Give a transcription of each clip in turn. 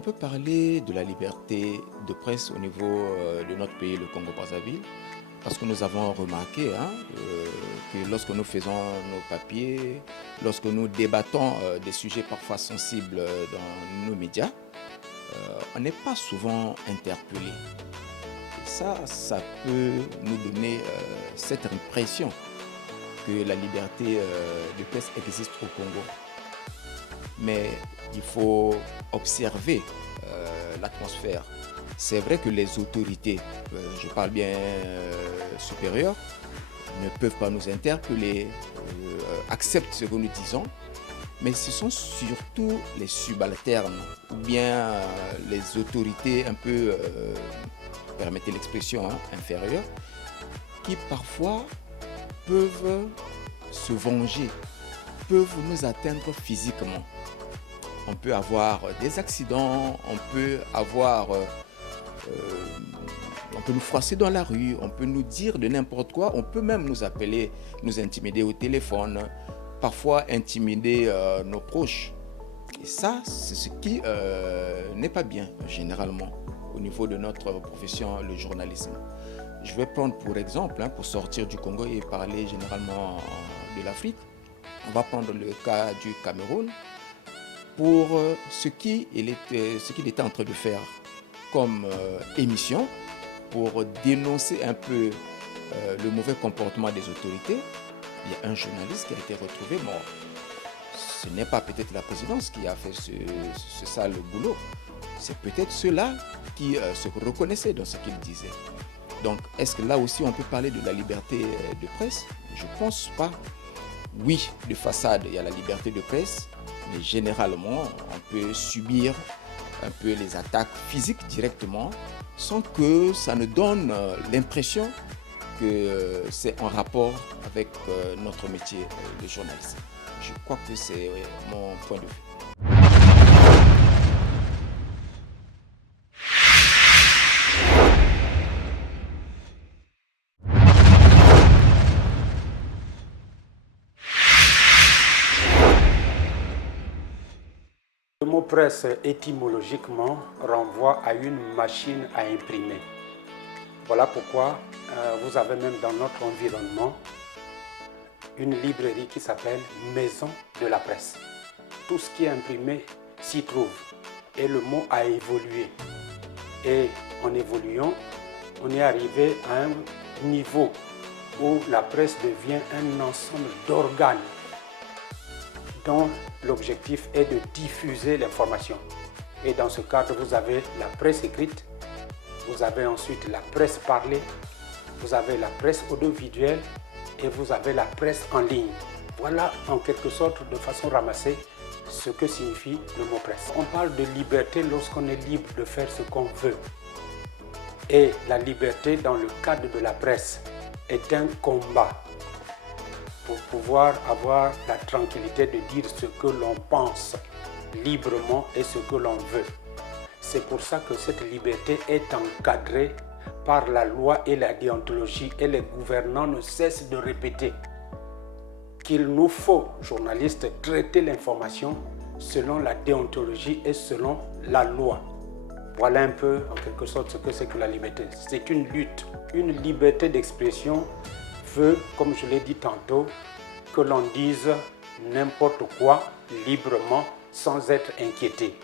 On peut parler de la liberté de presse au niveau de notre pays, le Congo-Brazzaville, parce que nous avons remarqué que lorsque nous faisons nos papiers, lorsque nous débattons des sujets parfois sensibles dans nos médias, on n'est pas souvent interpellé. Et ça peut nous donner cette impression que la liberté de presse existe au Congo. Mais il faut observer l'atmosphère. C'est vrai que les autorités, je parle bien supérieures, ne peuvent pas nous interpeller, acceptent ce que nous disons, mais ce sont surtout les subalternes ou bien les autorités un peu, permettez l'expression, inférieures, qui parfois peuvent se venger, peuvent nous atteindre physiquement. On peut avoir des accidents, on peut nous froisser dans la rue, on peut nous dire de n'importe quoi, on peut même nous appeler, nous intimider au téléphone, parfois intimider nos proches. Et ça, c'est ce qui n'est pas bien, généralement, au niveau de notre profession, le journalisme. Je vais prendre pour exemple, pour sortir du Congo et parler généralement de l'Afrique. On va prendre le cas du Cameroun. Pour ce qu'il était en train de faire comme émission, pour dénoncer un peu le mauvais comportement des autorités, il y a un journaliste qui a été retrouvé mort. Ce n'est pas peut-être la présidence qui a fait ce sale boulot, c'est peut-être ceux-là qui se reconnaissaient dans ce qu'il disait. Donc, est-ce que là aussi on peut parler de la liberté de presse? Je ne pense pas. Oui, de façade, il y a la liberté de presse, mais généralement, on peut subir un peu les attaques physiques directement sans que ça ne donne l'impression que c'est en rapport avec notre métier de journaliste. Je crois que c'est mon point de vue. Le mot presse, étymologiquement, renvoie à une machine à imprimer. Voilà pourquoi vous avez même dans notre environnement une librairie qui s'appelle Maison de la Presse. Tout ce qui est imprimé s'y trouve et le mot a évolué. Et en évoluant, on est arrivé à un niveau où la presse devient un ensemble d'organes dont l'objectif est de diffuser l'information. Et dans ce cadre, vous avez la presse écrite, vous avez ensuite la presse parlée, vous avez la presse audiovisuelle et vous avez la presse en ligne. Voilà en quelque sorte, de façon ramassée, ce que signifie le mot presse. On parle de liberté lorsqu'on est libre de faire ce qu'on veut. Et la liberté dans le cadre de la presse est un combat pour pouvoir avoir la tranquillité de dire ce que l'on pense librement et ce que l'on veut. C'est pour ça que cette liberté est encadrée par la loi et la déontologie, et les gouvernants ne cessent de répéter qu'il nous faut, journalistes, traiter l'information selon la déontologie et selon la loi. Voilà un peu, en quelque sorte, ce que c'est que la liberté. C'est une lutte. Une liberté d'expression veut, comme je l'ai dit tantôt, que l'on dise n'importe quoi librement sans être inquiété.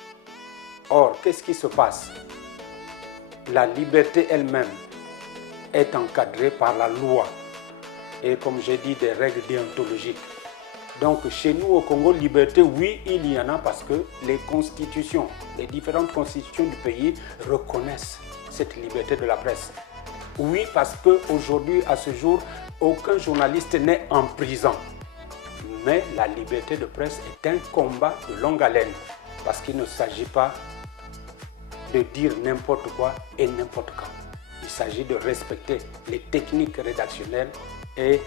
Or, qu'est-ce qui se passe? La liberté elle-même est encadrée par la loi et, comme j'ai dit, des règles déontologiques. Donc, chez nous au Congo, liberté, oui, il y en a parce que les constitutions, les différentes constitutions du pays reconnaissent cette liberté de la presse. Oui, parce qu'aujourd'hui, à ce jour, aucun journaliste n'est en prison. Mais la liberté de presse est un combat de longue haleine parce qu'il ne s'agit pas de dire n'importe quoi et n'importe quand. Il s'agit de respecter les techniques rédactionnelles et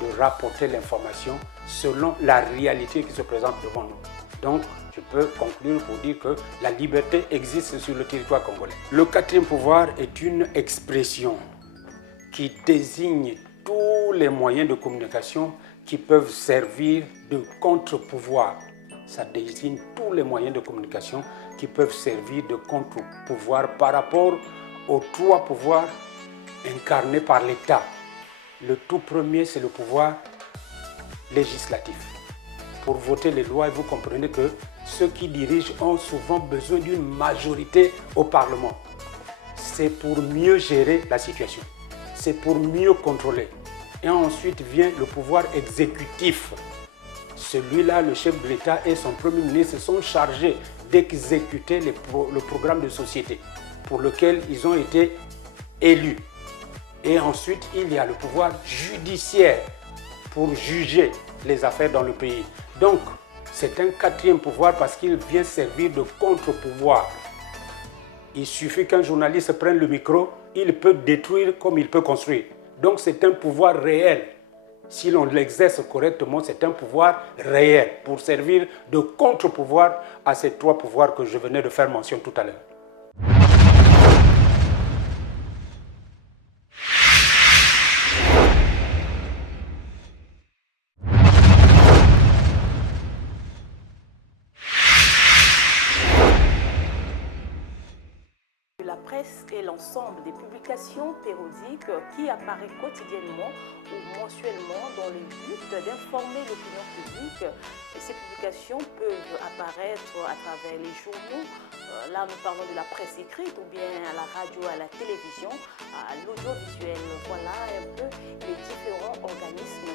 de rapporter l'information selon la réalité qui se présente devant nous. Donc, je peux conclure pour dire que la liberté existe sur le territoire congolais. Le quatrième pouvoir est une expression qui désigne tous les moyens de communication qui peuvent servir de contre-pouvoir ça désigne tous les moyens de communication qui peuvent servir de contre-pouvoir par rapport aux trois pouvoirs incarnés par l'État. Le tout premier, c'est le pouvoir législatif. Pour voter les lois, vous comprenez que ceux qui dirigent ont souvent besoin d'une majorité au Parlement. C'est pour mieux gérer la situation, c'est pour mieux contrôler. Et ensuite vient le pouvoir exécutif. Celui-là, le chef de l'État et son Premier ministre sont chargés d'exécuter le programme de société pour lequel ils ont été élus. Et ensuite, il y a le pouvoir judiciaire pour juger les affaires dans le pays. Donc, c'est un quatrième pouvoir parce qu'il vient servir de contre-pouvoir. Il suffit qu'un journaliste prenne le micro, il peut détruire comme il peut construire. Donc, c'est un pouvoir réel. Si l'on l'exerce correctement, c'est un pouvoir réel pour servir de contre-pouvoir à ces trois pouvoirs que je venais de faire mention tout à l'heure. La presse est l'ensemble des publications périodiques qui apparaissent quotidiennement ou mensuellement dans le but d'informer l'opinion publique. Et ces publications peuvent apparaître à travers les journaux, là nous parlons de la presse écrite ou bien à la radio, à la télévision, à l'audiovisuel. Voilà un peu les différents organismes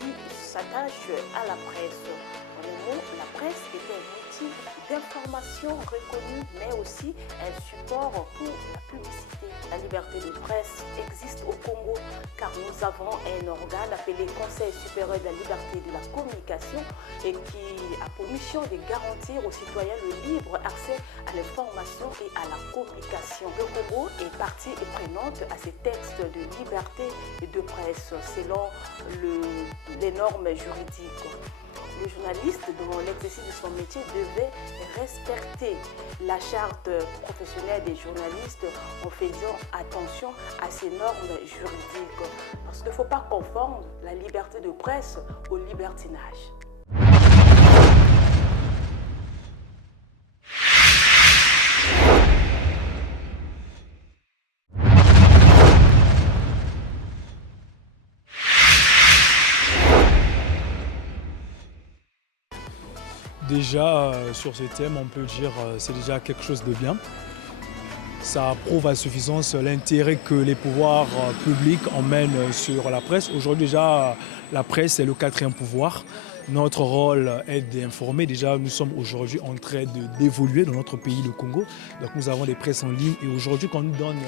qui s'attachent à la presse. En un mot, la presse est un outil d'information reconnu, mais aussi un support pour la publicité. La liberté de presse existe au Congo car nous avons un organe appelé Conseil supérieur de la liberté de la communication et qui a pour mission de garantir aux citoyens le libre accès à l'information et à la communication. Le Congo est partie prenante à ces textes de liberté de presse selon les normes juridiques. Le journaliste, dans l'exercice de son métier, devait respecter la charte professionnelle des journalistes en faisant attention à ces normes juridiques. Parce qu'il ne faut pas confondre la liberté de presse au libertinage. Déjà, sur ce thème, on peut dire que c'est déjà quelque chose de bien. Ça prouve à suffisance l'intérêt que les pouvoirs publics emmènent sur la presse. Aujourd'hui, déjà, la presse est le quatrième pouvoir. Notre rôle est d'informer. Déjà, nous sommes aujourd'hui en train d'évoluer dans notre pays, le Congo. Donc, nous avons des presses en ligne. Et aujourd'hui, quand on nous donne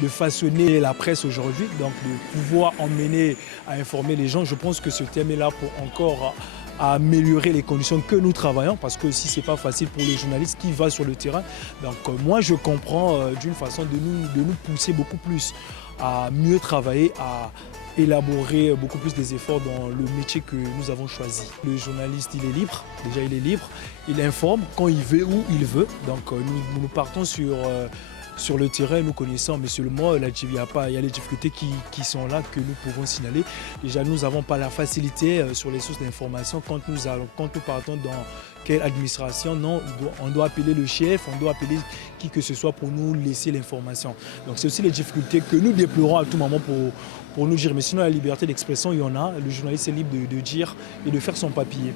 de façonner la presse aujourd'hui, donc de pouvoir emmener à informer les gens, je pense que ce thème est là pour encore à améliorer les conditions que nous travaillons, parce que si ce n'est pas facile pour les journalistes qui vont sur le terrain. Donc moi je comprends d'une façon de nous pousser beaucoup plus à mieux travailler, à élaborer beaucoup plus des efforts dans le métier que nous avons choisi. Le journaliste, il est libre, déjà il est libre, il informe quand il veut, où il veut. Donc nous partons sur le terrain, nous connaissons, mais seulement il y a les difficultés qui sont là, que nous pouvons signaler. Déjà, nous n'avons pas la facilité sur les sources d'information quand nous partons dans quelle administration. Non, on doit appeler le chef, on doit appeler qui que ce soit pour nous laisser l'information. Donc c'est aussi les difficultés que nous déplorons à tout moment pour nous dire. Mais sinon, la liberté d'expression, il y en a. Le journaliste est libre de dire et de faire son papier.